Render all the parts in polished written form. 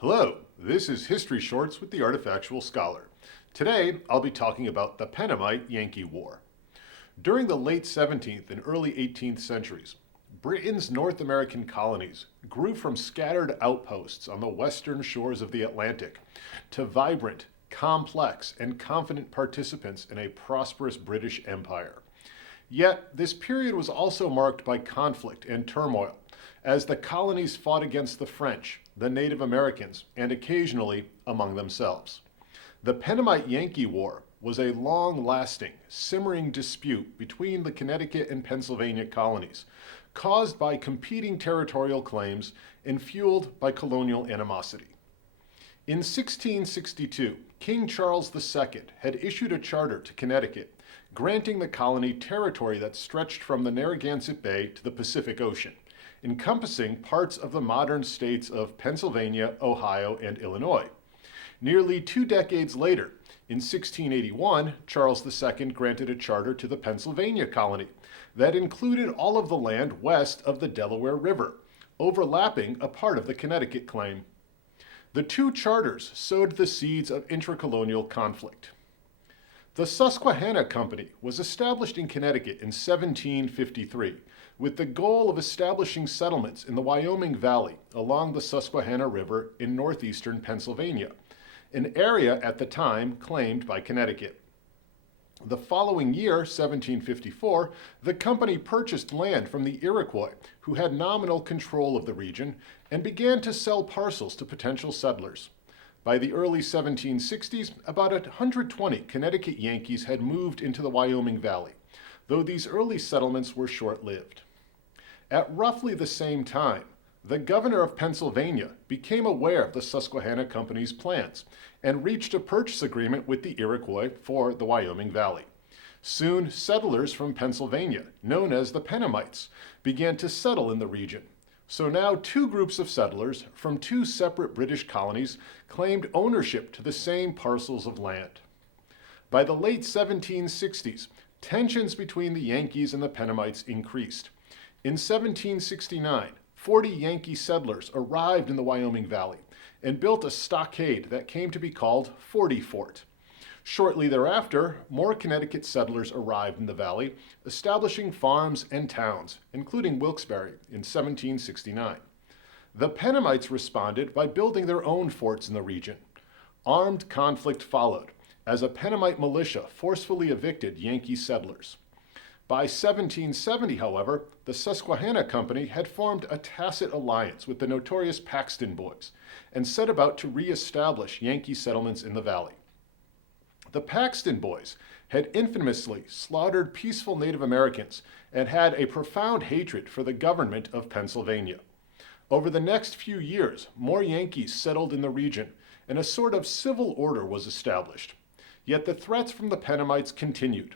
Hello, this is History Shorts with the Artifactual Scholar. Today, I'll be talking about the Pennamite Yankee War. During the late 17th and early 18th centuries, Britain's North American colonies grew from scattered outposts on the western shores of the Atlantic to vibrant, complex, and confident participants in a prosperous British Empire. Yet, this period was also marked by conflict and turmoil, as the colonies fought against the French, the Native Americans, and occasionally among themselves. The Pennamite Yankee War was a long-lasting, simmering dispute between the Connecticut and Pennsylvania colonies, caused by competing territorial claims and fueled by colonial animosity. In 1662, King Charles II had issued a charter to Connecticut, granting the colony territory that stretched from the Narragansett Bay to the Pacific Ocean, encompassing parts of the modern states of Pennsylvania, Ohio, and Illinois. Nearly 2 decades later, in 1681, Charles II granted a charter to the Pennsylvania colony that included all of the land west of the Delaware River, overlapping a part of the Connecticut claim. The two charters sowed the seeds of intercolonial conflict. The Susquehanna Company was established in Connecticut in 1753 with the goal of establishing settlements in the Wyoming Valley along the Susquehanna River in northeastern Pennsylvania, an area at the time claimed by Connecticut. The following year, 1754, the company purchased land from the Iroquois, who had nominal control of the region, and began to sell parcels to potential settlers. By the early 1760s, about 120 Connecticut Yankees had moved into the Wyoming Valley, though these early settlements were short-lived. At roughly the same time, the governor of Pennsylvania became aware of the Susquehanna Company's plans and reached a purchase agreement with the Iroquois for the Wyoming Valley. Soon, settlers from Pennsylvania, known as the Pennamites, began to settle in the region. So now 2 groups of settlers from 2 separate British colonies claimed ownership to the same parcels of land. By the late 1760s, tensions between the Yankees and the Pennamites increased. In 1769, 40 Yankee settlers arrived in the Wyoming Valley and built a stockade that came to be called 40 Fort. Shortly thereafter, more Connecticut settlers arrived in the valley, establishing farms and towns, including Wilkes-Barre in 1769. The Pennamites responded by building their own forts in the region. Armed conflict followed, as a Pennamite militia forcefully evicted Yankee settlers. By 1770, however, the Susquehanna Company had formed a tacit alliance with the notorious Paxton Boys and set about to re-establish Yankee settlements in the valley. The Paxton Boys had infamously slaughtered peaceful Native Americans and had a profound hatred for the government of Pennsylvania. Over the next few years, more Yankees settled in the region, and a sort of civil order was established. Yet the threats from the Pennamites continued.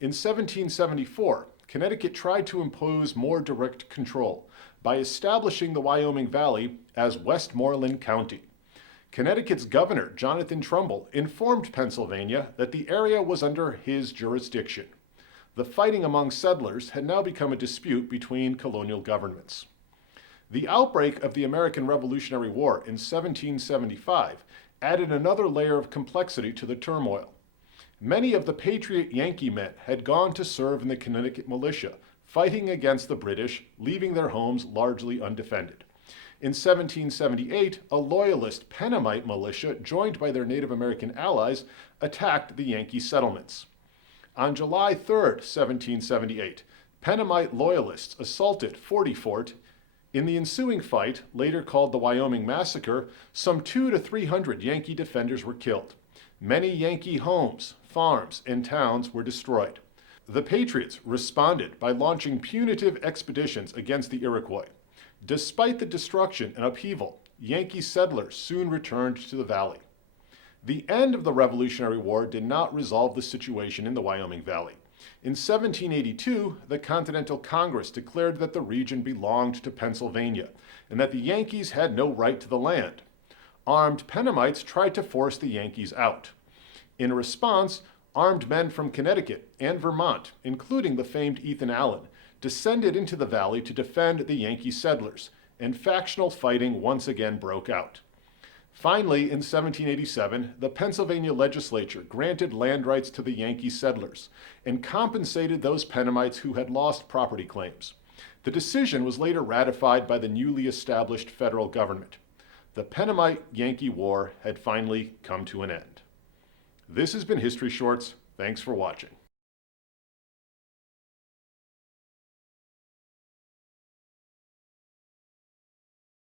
In 1774, Connecticut tried to impose more direct control by establishing the Wyoming Valley as Westmoreland County. Connecticut's governor, Jonathan Trumbull, informed Pennsylvania that the area was under his jurisdiction. The fighting among settlers had now become a dispute between colonial governments. The outbreak of the American Revolutionary War in 1775 added another layer of complexity to the turmoil. Many of the patriot Yankee men had gone to serve in the Connecticut militia, fighting against the British, leaving their homes largely undefended. In 1778, a loyalist Pennamite militia, joined by their Native American allies, attacked the Yankee settlements. On July 3, 1778, Pennamite loyalists assaulted 40 Fort. In the ensuing fight, later called the Wyoming Massacre, some 200 to 300 Yankee defenders were killed. Many Yankee homes, farms, and towns were destroyed. The Patriots responded by launching punitive expeditions against the Iroquois. Despite the destruction and upheaval, Yankee settlers soon returned to the valley. The end of the Revolutionary War did not resolve the situation in the Wyoming Valley. In 1782, the Continental Congress declared that the region belonged to Pennsylvania and that the Yankees had no right to the land. Armed Pennamites tried to force the Yankees out. In response, armed men from Connecticut and Vermont, including the famed Ethan Allen, descended into the valley to defend the Yankee settlers, and factional fighting once again broke out. Finally, in 1787, the Pennsylvania legislature granted land rights to the Yankee settlers and compensated those Pennamites who had lost property claims. The decision was later ratified by the newly established federal government. The Pennamite Yankee War had finally come to an end. This has been History Shorts. Thanks for watching.